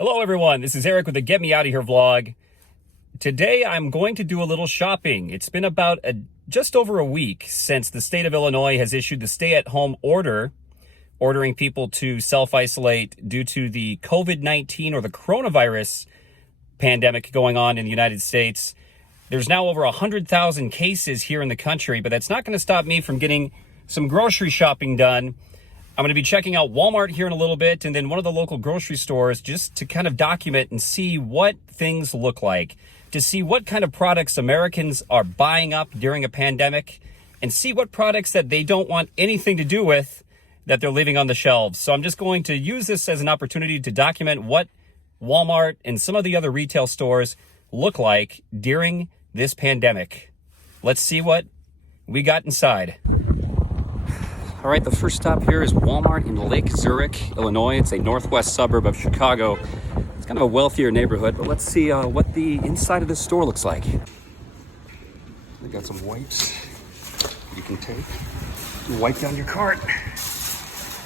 Hello everyone, this is Eric with the Get Me Out of Here vlog. Today I'm going to do a little shopping. It's been about just over a week since the state of Illinois has issued the stay-at-home order, ordering people to self-isolate due to the COVID-19 or the coronavirus pandemic going on in the United States. There's now over 100,000 cases here in the country, but that's not going to stop me from getting some grocery shopping done. I'm going to be checking out Walmart here in a little bit and then one of the local grocery stores just to kind of document and see what things look like, to see what kind of products Americans are buying up during a pandemic and see what products that they don't want anything to do with that they're leaving on the shelves. So I'm just going to use this as an opportunity to document what Walmart and some of the other retail stores look like during this pandemic. Let's see what we got inside. All right, the first stop here is Walmart in Lake Zurich, Illinois. It's a northwest suburb of Chicago. It's kind of a wealthier neighborhood, but let's see what the inside of this store looks like. They got some wipes you can take to wipe down your cart.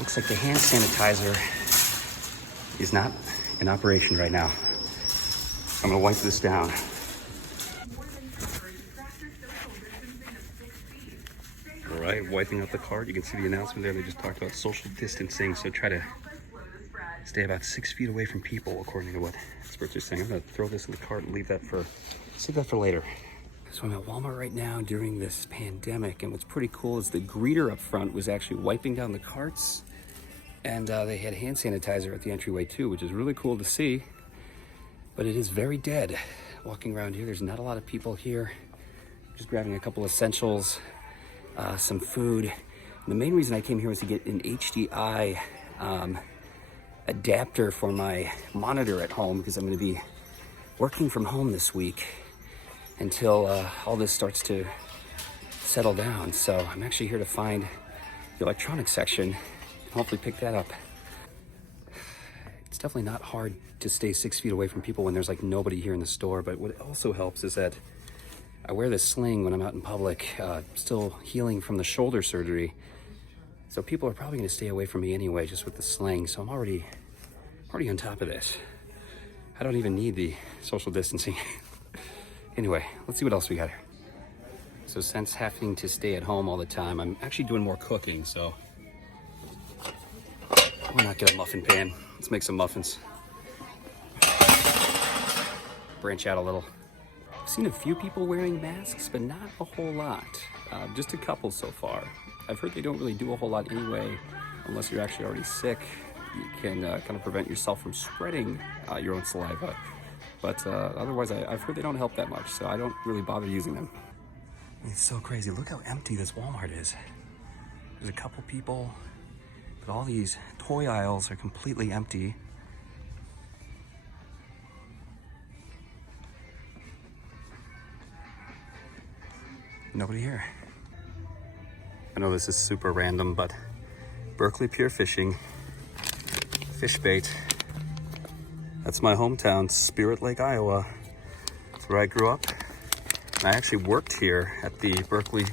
Looks like the hand sanitizer is not in operation right now. I'm gonna wipe this down. All right, wiping up the cart. You can see the announcement there. They just talked about social distancing, so try to stay about 6 feet away from people, according to what experts are saying. I'm gonna throw this in the cart and save that for later. So I'm at Walmart right now during this pandemic, and what's pretty cool is the greeter up front was actually wiping down the carts, and they had hand sanitizer at the entryway too, which is really cool to see, but it is very dead. Walking around here, there's not a lot of people here. Just grabbing a couple essentials, some food. And the main reason I came here was to get an HDI adapter for my monitor at home, because I'm going to be working from home this week until all this starts to settle down. So I'm actually here to find the electronics section and hopefully pick that up. It's definitely not hard to stay 6 feet away from people when there's like nobody here in the store, but what also helps is that I wear this sling when I'm out in public, still healing from the shoulder surgery. So people are probably gonna stay away from me anyway, just with the sling. So I'm already on top of this. I don't even need the social distancing. Anyway, let's see what else we got here. So since having to stay at home all the time, I'm actually doing more cooking, so why not get a muffin pan? Let's make some muffins. Branch out a little. I've seen a few people wearing masks, but not a whole lot. Just a couple so far. I've heard they don't really do a whole lot anyway, unless you're actually already sick. You can kind of prevent yourself from spreading your own saliva. But otherwise, I've heard they don't help that much, so I don't really bother using them. It's so crazy. Look how empty this Walmart is. There's a couple people, but all these toy aisles are completely empty. Nobody here. I know this is super random, but Berkeley Pure Fishing, fish bait. That's my hometown, Spirit Lake, Iowa. That's where I grew up. And I actually worked here at the Berkeley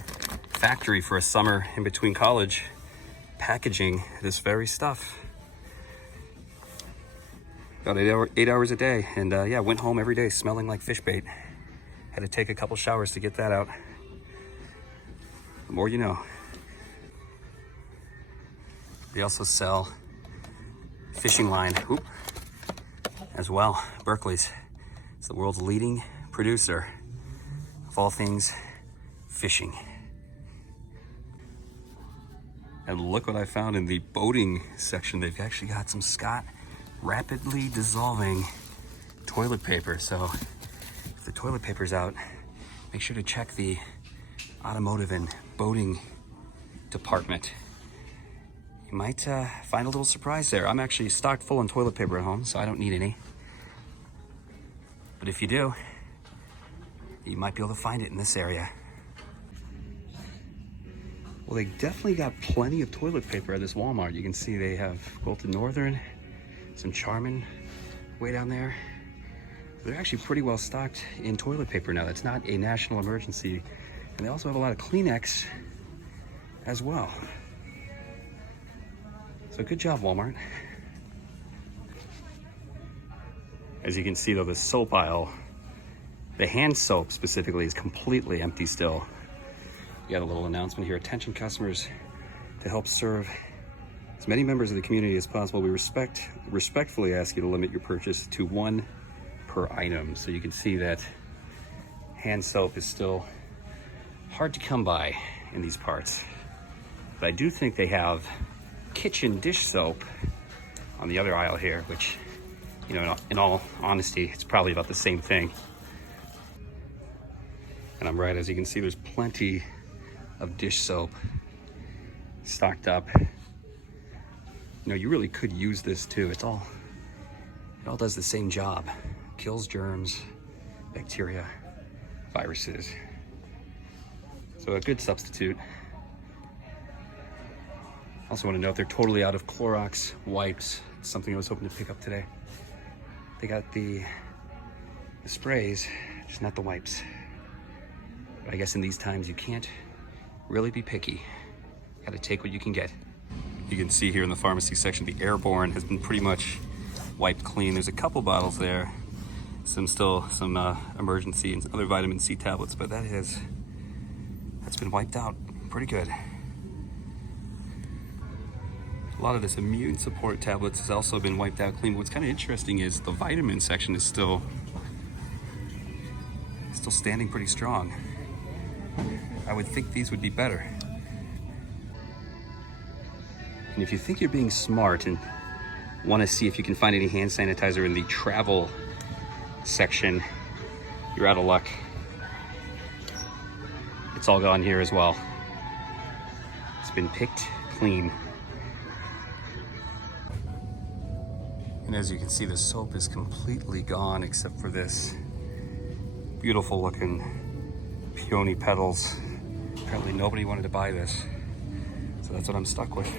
factory for a summer in between college, packaging this very stuff. About 8 hours a day, and yeah, went home every day smelling like fish bait. Had to take a couple showers to get that out. The more you know. They also sell fishing line as well. Berkeley's. It's the world's leading producer of all things fishing. And look what I found in the boating section. They've actually got some Scott rapidly dissolving toilet paper. So if the toilet paper's out, make sure to check the automotive and boating department. You might find a little surprise there. I'm actually stocked full on toilet paper at home, so I don't need any. But if you do, you might be able to find it in this area. Well, they definitely got plenty of toilet paper at this Walmart. You can see they have Golden Northern, some Charmin way down there. They're actually pretty well stocked in toilet paper now. That's not a national emergency. And they also have a lot of Kleenex as well. So good job, Walmart. As you can see though, the soap aisle, the hand soap specifically, is completely empty still. You got a little announcement here. Attention customers, to help serve as many members of the community as possible, we respectfully ask you to limit your purchase to 1 per item. So you can see that hand soap is still hard to come by in these parts. But I do think they have kitchen dish soap on the other aisle here, which, you know, in all honesty, it's probably about the same thing. And I'm right, as you can see, there's plenty of dish soap stocked up. You know, you really could use this too. It all does the same job. Kills germs, bacteria, viruses. So a good substitute. Also want to note they're totally out of Clorox wipes. It's something I was hoping to pick up today. They got the sprays, just not the wipes. But I guess in these times you can't really be picky. Gotta take what you can get. You can see here in the pharmacy section, the Airborne has been pretty much wiped clean. There's a couple bottles there, some emergency and other vitamin C tablets, but that's been wiped out pretty good. A lot of this immune support tablets has also been wiped out clean. What's kind of interesting is the vitamin section is still standing pretty strong. I would think these would be better. And if you think you're being smart and want to see if you can find any hand sanitizer in the travel section, you're out of luck. It's all gone here as well. It's been picked clean. And as you can see, the soap is completely gone except for this beautiful looking peony petals. Apparently nobody wanted to buy this, so that's what I'm stuck with.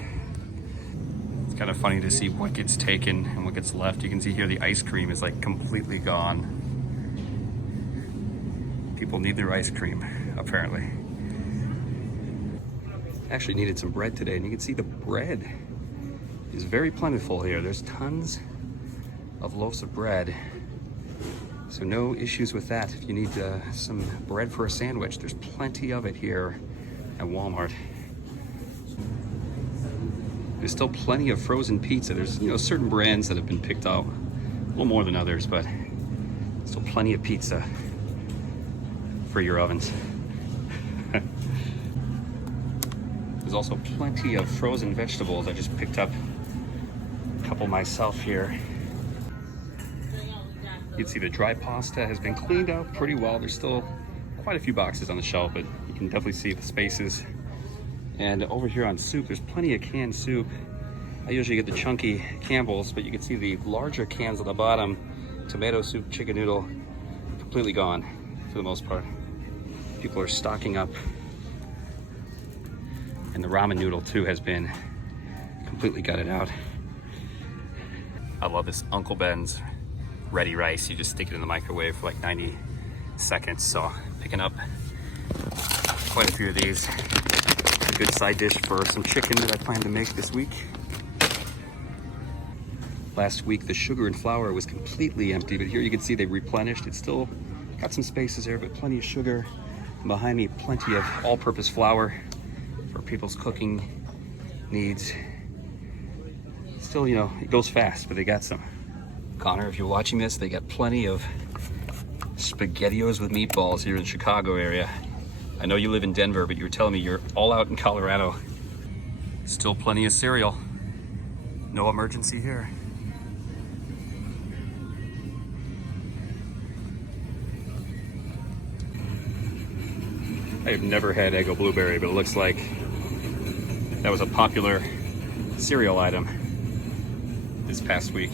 It's kind of funny to see what gets taken and what gets left. You can see here the ice cream is like completely gone. People need their ice cream, apparently. Actually needed some bread today, and you can see the bread is very plentiful here. There's tons of loaves of bread, so no issues with that. If you need some bread for a sandwich, there's plenty of it here at Walmart. There's still plenty of frozen pizza. There's, you know, certain brands that have been picked out a little more than others, but still plenty of pizza for your ovens. There's also plenty of frozen vegetables. I just picked up a couple myself here. You can see the dry pasta has been cleaned out pretty well. There's still quite a few boxes on the shelf, but you can definitely see the spaces. And over here on soup, there's plenty of canned soup. I usually get the chunky Campbell's, but you can see the larger cans on the bottom. Tomato soup, chicken noodle, completely gone for the most part. People are stocking up. And the ramen noodle too has been completely gutted out. I love this Uncle Ben's ready rice. You just stick it in the microwave for like 90 seconds. So picking up quite a few of these. A good side dish for some chicken that I plan to make this week. Last week the sugar and flour was completely empty, but here you can see they replenished. It's still got some spaces there, but plenty of sugar. And behind me, plenty of all-purpose flour for people's cooking needs. Still, you know, it goes fast, but they got some. Connor, if you're watching this, they got plenty of SpaghettiOs with meatballs here in the Chicago area. I know you live in Denver, but you were telling me you're all out in Colorado. Still plenty of cereal. No emergency here. I have never had Eggo Blueberry, but it looks like that was a popular cereal item this past week.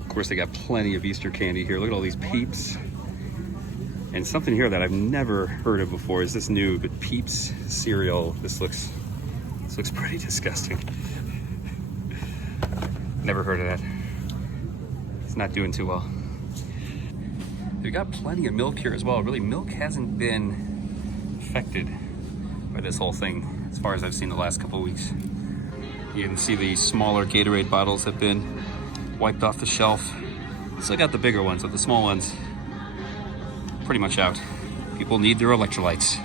Of course, they got plenty of Easter candy here. Look at all these Peeps. And something here that I've never heard of before is this new, but Peeps cereal. This looks pretty disgusting. Never heard of that. It's not doing too well. They've got plenty of milk here as well. Really, milk hasn't been affected by this whole thing as far as I've seen the last couple of weeks. You can see the smaller Gatorade bottles have been wiped off the shelf. Still got the bigger ones, but the small ones pretty much out. People need their electrolytes.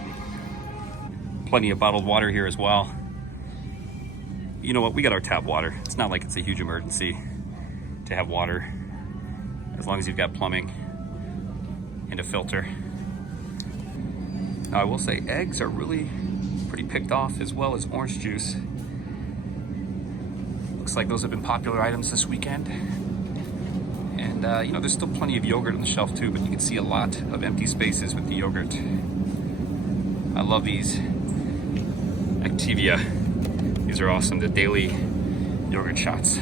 Plenty of bottled water here as well. You know what, we got our tap water. It's not like it's a huge emergency to have water, as long as you've got plumbing and a filter. Now I will say eggs are really pretty picked off, as well as orange juice. Looks like those have been popular items this weekend. And you know, there's still plenty of yogurt on the shelf too, but you can see a lot of empty spaces with the yogurt. I love these Activia. These are awesome, the daily yogurt shots.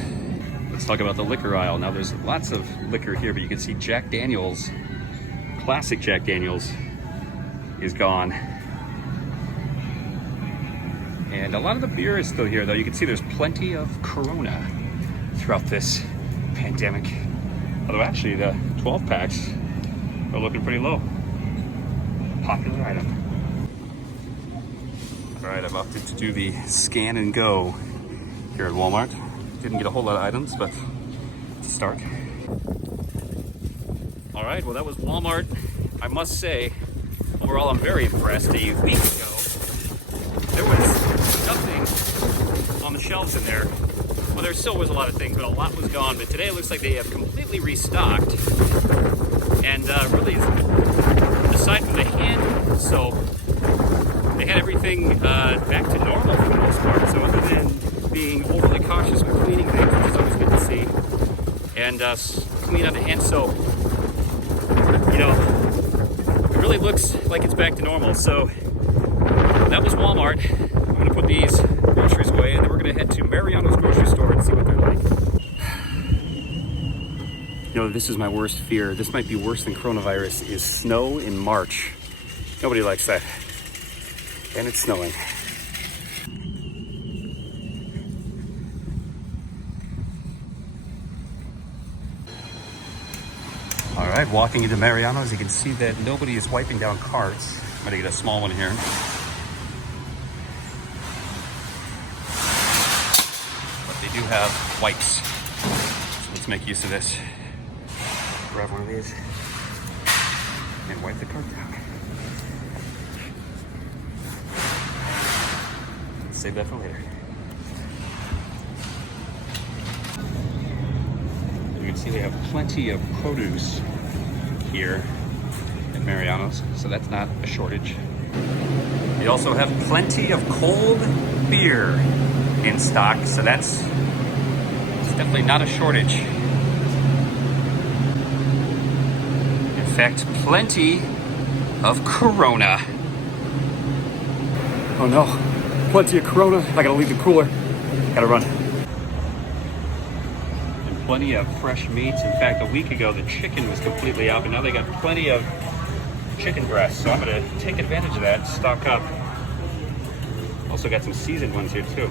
Let's talk about the liquor aisle. Now there's lots of liquor here, but you can see Jack Daniels, classic Jack Daniels, is gone. And a lot of the beer is still here though. You can see there's plenty of Corona throughout this pandemic. Although actually the 12 packs are looking pretty low. Popular item. All right, I've opted to do the scan and go here at Walmart. Didn't get a whole lot of items, but it's a start. All right, well that was Walmart. I must say, overall I'm very impressed. A week ago, there was nothing on the shelves in there. Well, there still was a lot of things, but a lot was gone. But today it looks like they have completely restocked. And really, aside from the hand soap, they had everything back to normal for the most part. So other than being overly cautious with cleaning things, which is always good to see, and clean on the hand soap, you know, it really looks like it's back to normal. So that was Walmart. I'm gonna put these groceries away, and then we're gonna head to Mariano's grocery store and see what they're like. You know, this is my worst fear. This might be worse than coronavirus, is snow in March. Nobody likes that. And it's snowing. All right, walking into Mariano's, you can see that nobody is wiping down carts. I'm gonna get a small one here. But they do have wipes. So let's make use of this. Grab one of these and wipe the cart down. Save that for later. You can see they have plenty of produce here at Mariano's, so that's not a shortage. They also have plenty of cold beer in stock, so it's definitely not a shortage. In fact, plenty of Corona. Oh no. Plenty of Corona. I gotta leave the cooler. Gotta run. And plenty of fresh meats. In fact, a week ago the chicken was completely out, but now they got plenty of chicken breasts. So I'm gonna take advantage of that, stock up. Also got some seasoned ones here too.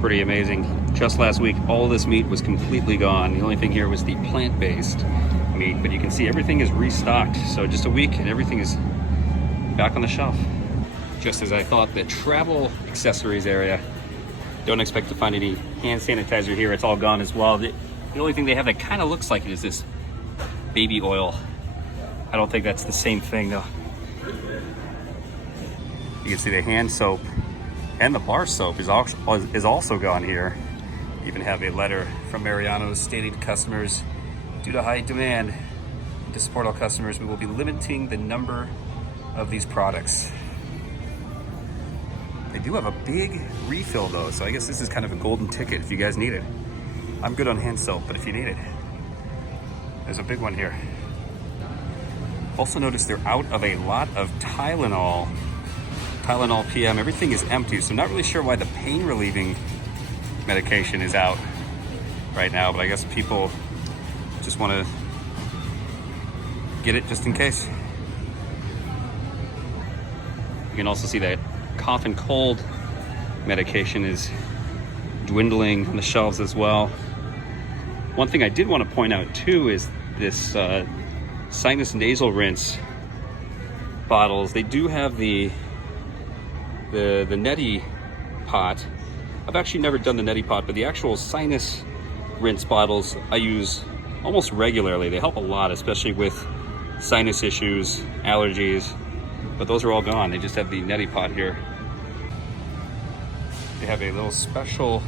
Pretty amazing. Just last week, all this meat was completely gone. The only thing here was the plant-based meat, but you can see everything is restocked. So just a week and everything is back on the shelf. Just as I thought, the travel accessories area, don't expect to find any hand sanitizer here. It's all gone as well. The only thing they have that kind of looks like it is this baby oil. I don't think that's the same thing though. You can see the hand soap and the bar soap is also gone here. You even have a letter from Mariano's stating to customers, due to high demand, to support all customers, we will be limiting the number of these products. They do have a big refill though, so I guess this is kind of a golden ticket if you guys need it. I'm good on hand soap, but if you need it, there's a big one here. Also noticed they're out of a lot of Tylenol PM. Everything is empty, so I'm not really sure why the pain relieving medication is out right now, but I guess people just want to get it just in case. You can also see that cough and cold medication is dwindling on the shelves as well. One thing I did want to point out too is this sinus nasal rinse bottles. They do have the neti pot. I've actually never done the neti pot, but the actual sinus rinse bottles I use almost regularly. They help a lot, especially with sinus issues, allergies, but those are all gone. They just have the neti pot here. They have a little special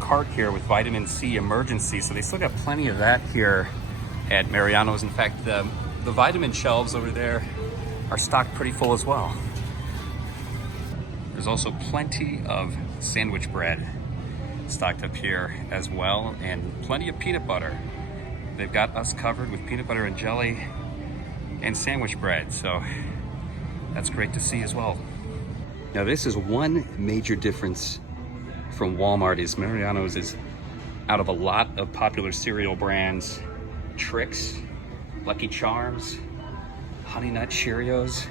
cart here with vitamin C emergency, so they still got plenty of that here at Mariano's. In fact, the vitamin shelves over there are stocked pretty full as well. There's also plenty of sandwich bread stocked up here as well, and plenty of peanut butter. They've got us covered with peanut butter and jelly and sandwich bread, so that's great to see as well. Now, this is one major difference from Walmart is Mariano's is out of a lot of popular cereal brands, Trix, Lucky Charms, Honey Nut Cheerios.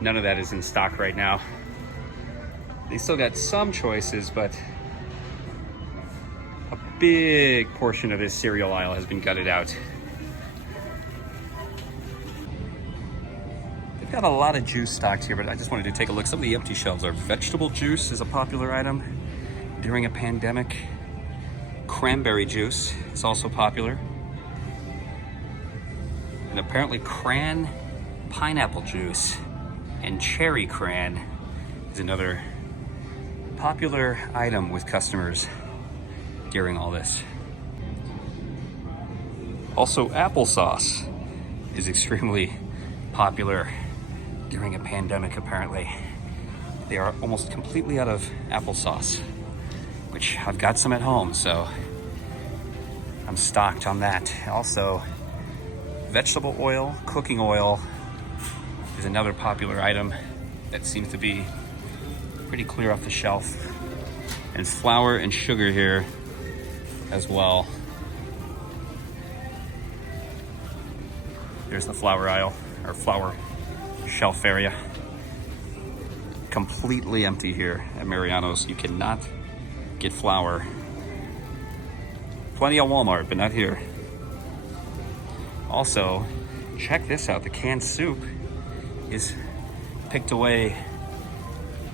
None of that is in stock right now. They still got some choices, but a big portion of this cereal aisle has been gutted out. They've got a lot of juice stocked here, but I just wanted to take a look. Some of the empty shelves are vegetable juice is a popular item during a pandemic. Cranberry juice is also popular. And apparently cran pineapple juice and cherry cran is another popular item with customers during all this. Also, applesauce is extremely popular during a pandemic, apparently. They are almost completely out of applesauce, which I've got some at home, so I'm stocked on that. Also, vegetable oil, cooking oil is another popular item that seems to be pretty clear off the shelf. And flour and sugar here as well. There's the flour aisle, or flour shelf area. Completely empty here at Mariano's. You cannot get flour. Plenty at Walmart, but not here. Also, check this out. The canned soup is picked away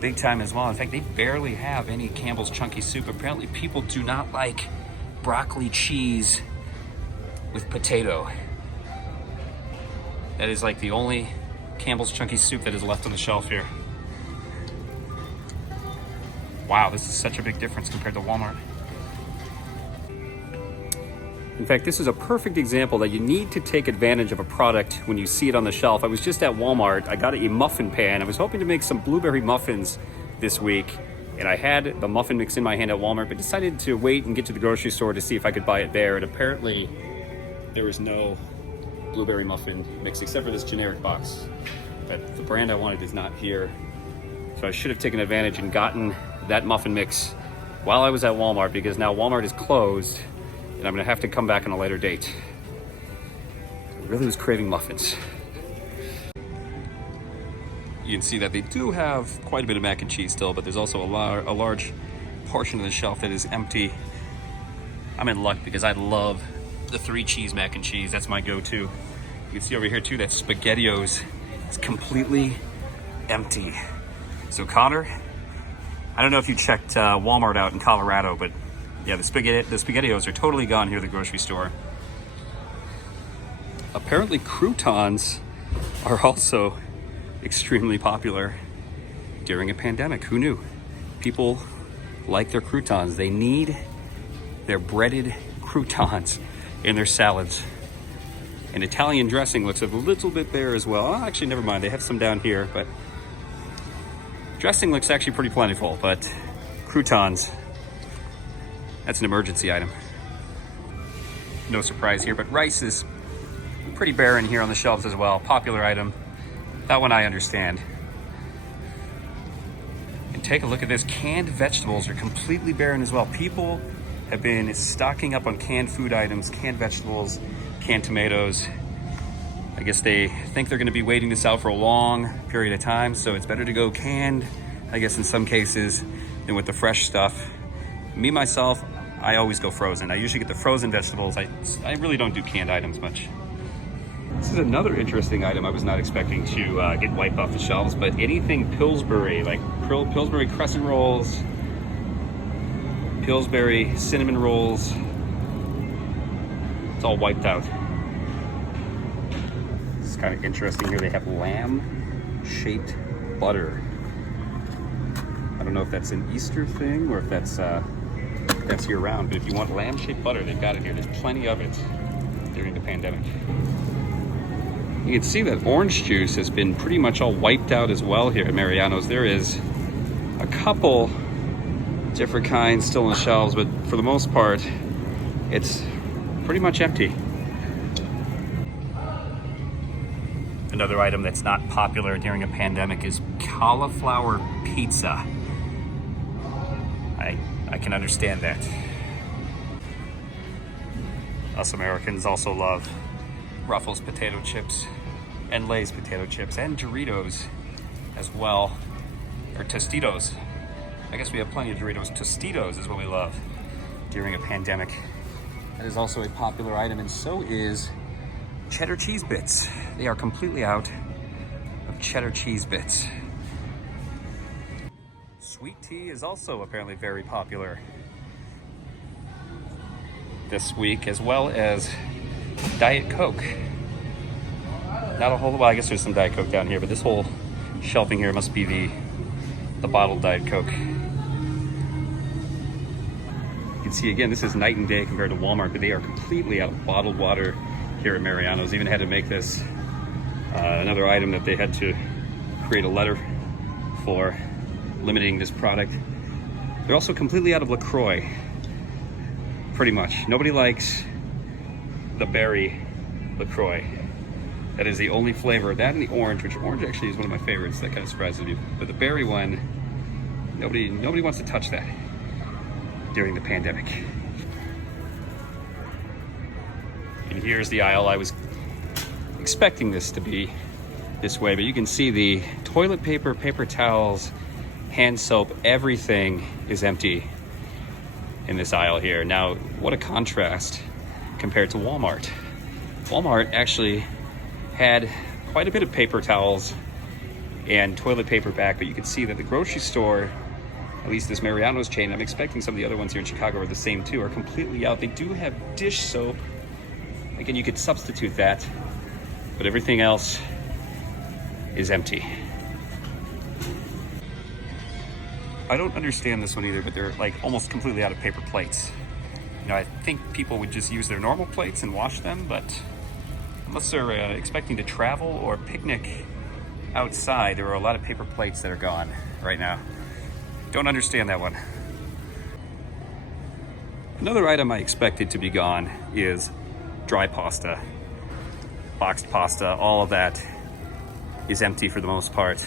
big time as well. In fact, they barely have any Campbell's Chunky Soup. Apparently, people do not like broccoli cheese with potato. That is like the only Campbell's Chunky Soup that is left on the shelf here. Wow, this is such a big difference compared to Walmart. In fact, this is a perfect example that you need to take advantage of a product when you see it on the shelf. I was just at Walmart. I got a muffin pan. I was hoping to make some blueberry muffins this week, and I had the muffin mix in my hand at Walmart, but decided to wait and get to the grocery store to see if I could buy it there. And apparently, there was no blueberry muffin mix except for this generic box. But the brand I wanted is not here. So I should have taken advantage and gotten that muffin mix while I was at Walmart, because now Walmart is closed and I'm gonna have to come back on a later date. I really was craving muffins. You can see that they do have quite a bit of mac and cheese still, but there's also a large portion of the shelf that is empty. I'm in luck because I love the 3 cheese mac and cheese. That's my go-to. You can see over here too that SpaghettiOs is completely empty. So Connor, I don't know if you checked Walmart out in Colorado, but yeah, the SpaghettiOs are totally gone here at the grocery store. Apparently croutons are also extremely popular during a pandemic. Who knew? People like their croutons. They need their breaded croutons in their salads. And Italian dressing looks a little bit there as well. Oh, actually, never mind. They have some down here, but dressing looks actually pretty plentiful, but croutons, that's an emergency item. No surprise here, but rice is pretty barren here on the shelves as well. Popular item. That one I understand. And take a look at this. Canned vegetables are completely barren as well. People have been stocking up on canned food items, canned vegetables, canned tomatoes. I guess they think they're gonna be waiting this out for a long period of time, so it's better to go canned, I guess in some cases, than with the fresh stuff. Me, myself, I always go frozen. I usually get the frozen vegetables. I really don't do canned items much. This is another interesting item I was not expecting to get wiped off the shelves, but anything Pillsbury, like Pillsbury crescent rolls, Pillsbury cinnamon rolls. It's all wiped out. It's kind of interesting here. They have lamb-shaped butter. I don't know if that's an Easter thing or if that's year-round, but if you want lamb-shaped butter, they've got it here. There's plenty of it during the pandemic. You can see that orange juice has been pretty much all wiped out as well here at Mariano's. There is a couple different kinds still on the shelves, but for the most part, it's pretty much empty. Another item that's not popular during a pandemic is cauliflower pizza. I can understand that. Us Americans also love Ruffles potato chips and Lay's potato chips and Doritos as well, or Tostitos. I guess we have plenty of Doritos. Tostitos is what we love during a pandemic. That is also a popular item, and so is cheddar cheese bits. They are completely out of cheddar cheese bits. Sweet tea is also apparently very popular this week, as well as Diet Coke. Not a whole lot, well, I guess there's some Diet Coke down here, but this whole shelving here must be the bottled Diet Coke. You can see again, this is night and day compared to Walmart, but they are completely out of bottled water here at Mariano's. Even had to make this another item that they had to create a letter for limiting this product. They're also completely out of LaCroix, pretty much. Nobody likes the berry LaCroix. That is the only flavor. That and the orange, which orange actually is one of my favorites. That kind of surprises me. But the berry one, nobody wants to touch that during the pandemic. And here's the aisle. I was expecting this to be this way, but you can see the toilet paper, paper towels, hand soap, everything is empty in this aisle here. Now, what a contrast compared to Walmart. Walmart actually had quite a bit of paper towels and toilet paper back, but you can see that the grocery store, at least this Mariano's chain, I'm expecting some of the other ones here in Chicago are the same too, are completely out. They do have dish soap. Again, you could substitute that, but everything else is empty. I don't understand this one either, but they're like almost completely out of paper plates. You know, I think people would just use their normal plates and wash them, but unless they're expecting to travel or picnic outside, there are a lot of paper plates that are gone right now. Don't understand that one. Another item I expected to be gone is dry pasta, boxed pasta. All of that is empty for the most part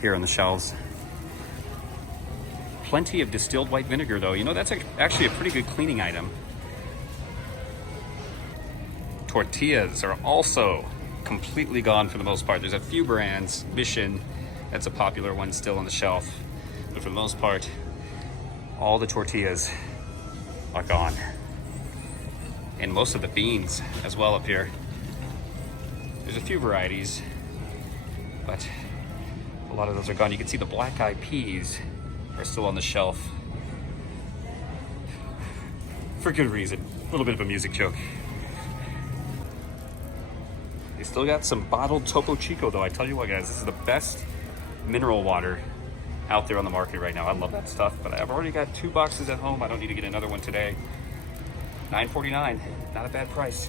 here on the shelves. Plenty of distilled white vinegar though. You know, that's actually a pretty good cleaning item. Tortillas are also completely gone for the most part. There's a few brands. Mission, that's a popular one still on the shelf. But for the most part, all the tortillas are gone. And most of the beans as well up here. There's a few varieties, but a lot of those are gone. You can see the black-eyed peas are still on the shelf. For good reason. A little bit of a music joke. They still got some bottled Topo Chico though. I tell you what guys, this is the best mineral water out there on the market right now. I love that stuff, but I've already got 2 boxes at home. I don't need to get another one today. $9.49, not a bad price.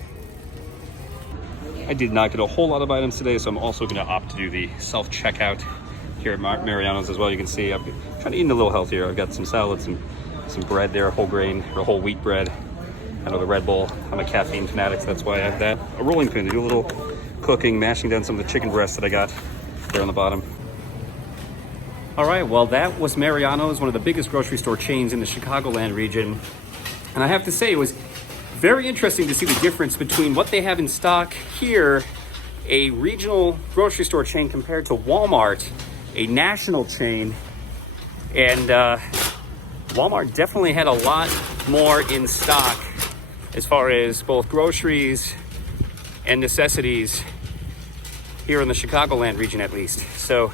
I did not get a whole lot of items today, so I'm also gonna opt to do the self-checkout here at Mariano's as well. You can see I'm trying to eat a little healthier. I've got some salads and some bread there, whole grain or whole wheat bread. I know the Red Bull. I'm a caffeine fanatic, so that's why I have that. A rolling pin to do a little cooking, mashing down some of the chicken breasts that I got there on the bottom. All right, well, that was Mariano's, one of the biggest grocery store chains in the Chicagoland region. And I have to say, it was very interesting to see the difference between what they have in stock here, a regional grocery store chain, compared to Walmart, a national chain. And Walmart definitely had a lot more in stock as far as both groceries and necessities here in the Chicagoland region at least. So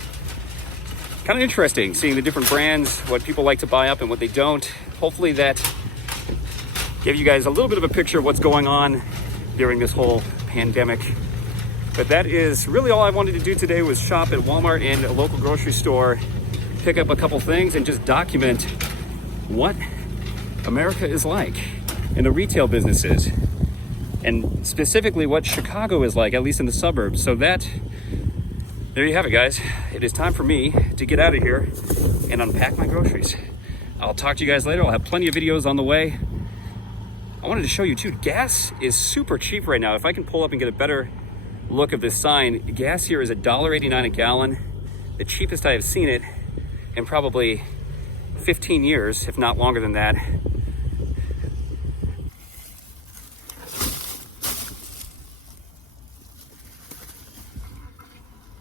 kind of interesting seeing the different brands, what people like to buy up and what they don't. Hopefully that gave you guys a little bit of a picture of what's going on during this whole pandemic. But that is really all I wanted to do today, was shop at Walmart and a local grocery store, pick up a couple things, and just document what America is like in the retail businesses, and specifically what Chicago is like, at least in the suburbs. So that, there you have it, guys. It is time for me to get out of here and unpack my groceries. I'll talk to you guys later. I'll have plenty of videos on the way. I wanted to show you too, gas is super cheap right now. If I can pull up and get a better look of this sign, gas here is $1.89 a gallon, the cheapest I have seen it in probably 15 years, if not longer than that.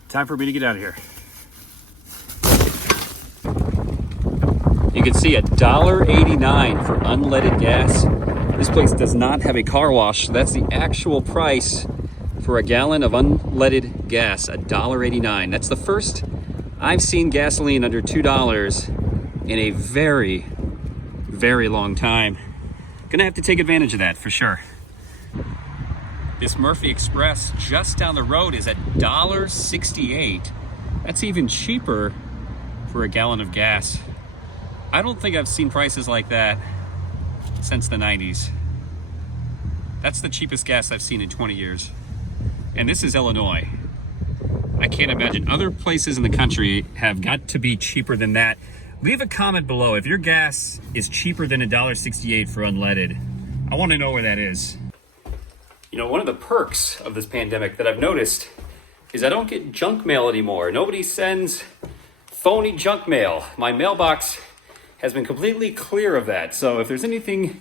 Time for me to get out of here. You can see $1.89 for unleaded gas. This place does not have a car wash. That's the actual price for a gallon of unleaded gas, $1.89. That's the first I've seen gasoline under $2 in a very, very long time. Gonna have to take advantage of that for sure. This Murphy Express just down the road is $1.68. That's even cheaper for a gallon of gas. I don't think I've seen prices like that since the 90s. That's the cheapest gas I've seen in 20 years. And this is Illinois. I can't imagine other places in the country have got to be cheaper than that. Leave a comment below if your gas is cheaper than $1.68 for unleaded. I want to know where that is. You know, one of the perks of this pandemic that I've noticed is I don't get junk mail anymore. Nobody sends phony junk mail. My mailbox has been completely clear of that. So if there's anything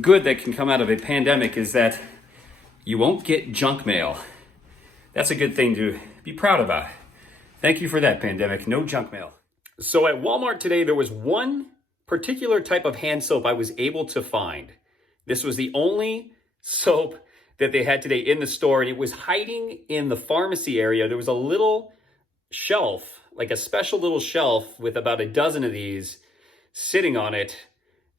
good that can come out of a pandemic, is that you won't get junk mail. That's a good thing to be proud about. Thank you for that, pandemic. No junk mail. So at Walmart today, there was one particular type of hand soap I was able to find. This was the only soap that they had today in the store, and it was hiding in the pharmacy area. There was a little shelf, like a special little shelf with about a dozen of these sitting on it.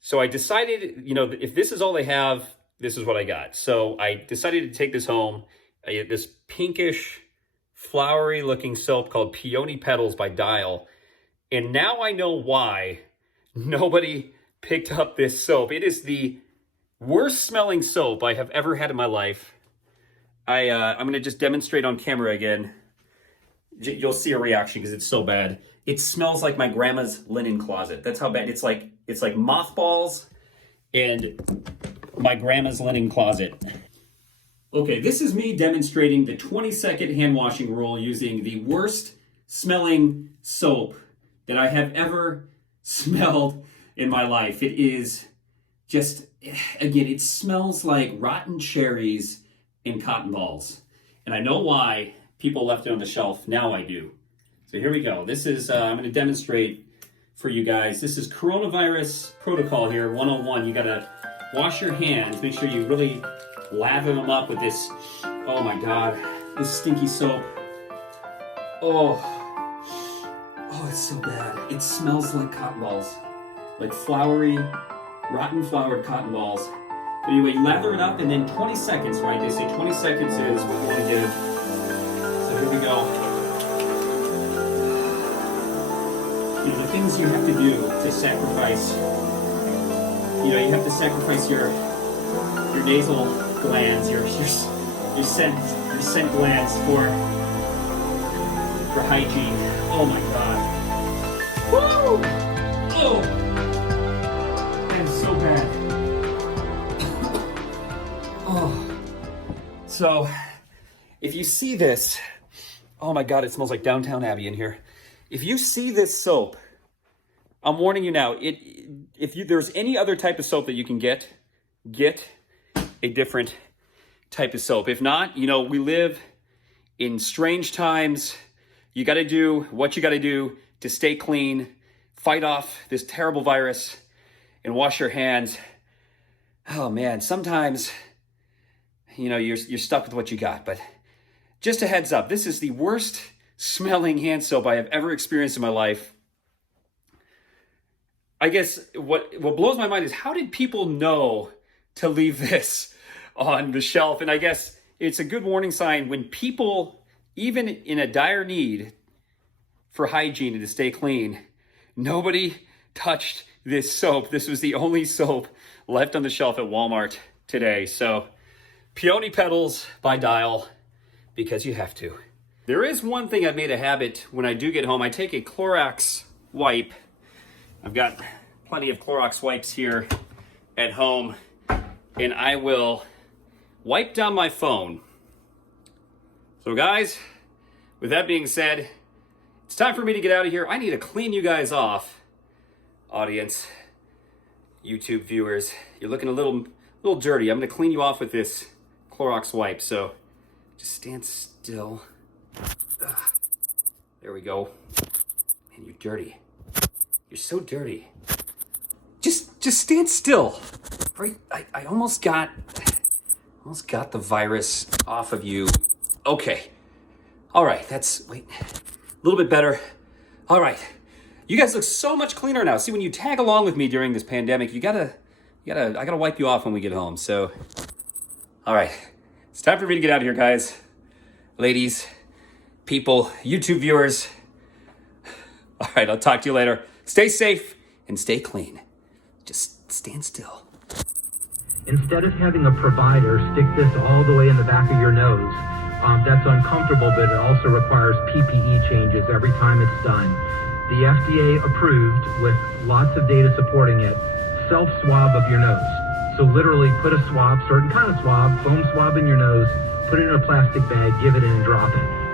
So I decided, you know, if this is all they have, this is what I got. So I decided to take this home. I get this pinkish, flowery looking soap called Peony Petals by Dial. And now I know why nobody picked up this soap. It is the worst smelling soap I have ever had in my life. I'm gonna just demonstrate on camera again. You'll see a reaction because it's so bad. It smells like my grandma's linen closet. That's how bad. It's like mothballs and my grandma's linen closet. Okay, this is me demonstrating the 20-second hand washing rule using the worst smelling soap that I have ever smelled in my life. It is just, again, it smells like rotten cherries and cotton balls. And I know why people left it on the shelf. Now I do. So here we go. This is, I'm going to demonstrate for you guys. This is coronavirus protocol here, 101. You got to wash your hands. Make sure you really lather them up with this, oh my God, this stinky soap. Oh, it's so bad. It smells like cotton balls, like flowery, rotten flowered cotton balls. But anyway, you lather it up and then 20 seconds, right? They say 20 seconds is what you want to give. So here we go. You know, the things you have to do to sacrifice, you know, you have to sacrifice your nasal glands, your scent glands for hygiene. Oh my God. Woo! Oh! That is so bad. Oh. So, if you see this, oh my God, it smells like Downtown Abbey in here. If you see this soap, I'm warning you now, if there's any other type of soap that you can get a different type of soap. If not, you know, we live in strange times. You got to do what you got to do to stay clean, fight off this terrible virus, and wash your hands. Oh man, sometimes, you know, you're stuck with what you got. But just a heads up, this is the worst smelling hand soap I have ever experienced in my life. I guess what blows my mind is how did people know to leave this on the shelf? And I guess it's a good warning sign when people, even in a dire need for hygiene and to stay clean, nobody touched this soap. This was the only soap left on the shelf at Walmart today. So Peony Petals by Dial, because you have to. There is one thing I've made a habit when I do get home. I take a Clorox wipe. I've got plenty of Clorox wipes here at home, and I will wipe down my phone. So guys, with that being said, it's time for me to get out of here. I need to clean you guys off. Audience, YouTube viewers, you're looking a little dirty. I'm gonna clean you off with this Clorox wipe, so just stand still. Ugh. There we go. Man, you're dirty. You're so dirty. Just stand still. Right? I almost got the virus off of you. Okay. All right, wait. A little bit better. All right. You guys look so much cleaner now. See, when you tag along with me during this pandemic, I gotta wipe you off when we get home. So, all right. It's time for me to get out of here, guys. Ladies, people, YouTube viewers. All right, I'll talk to you later. Stay safe and stay clean. Just stand still. Instead of having a provider stick this all the way in the back of your nose, that's uncomfortable, but it also requires PPE changes every time it's done. The FDA approved, with lots of data supporting it, self-swab of your nose. So literally put a swab, certain kind of swab, foam swab in your nose, put it in a plastic bag, give it in and drop it.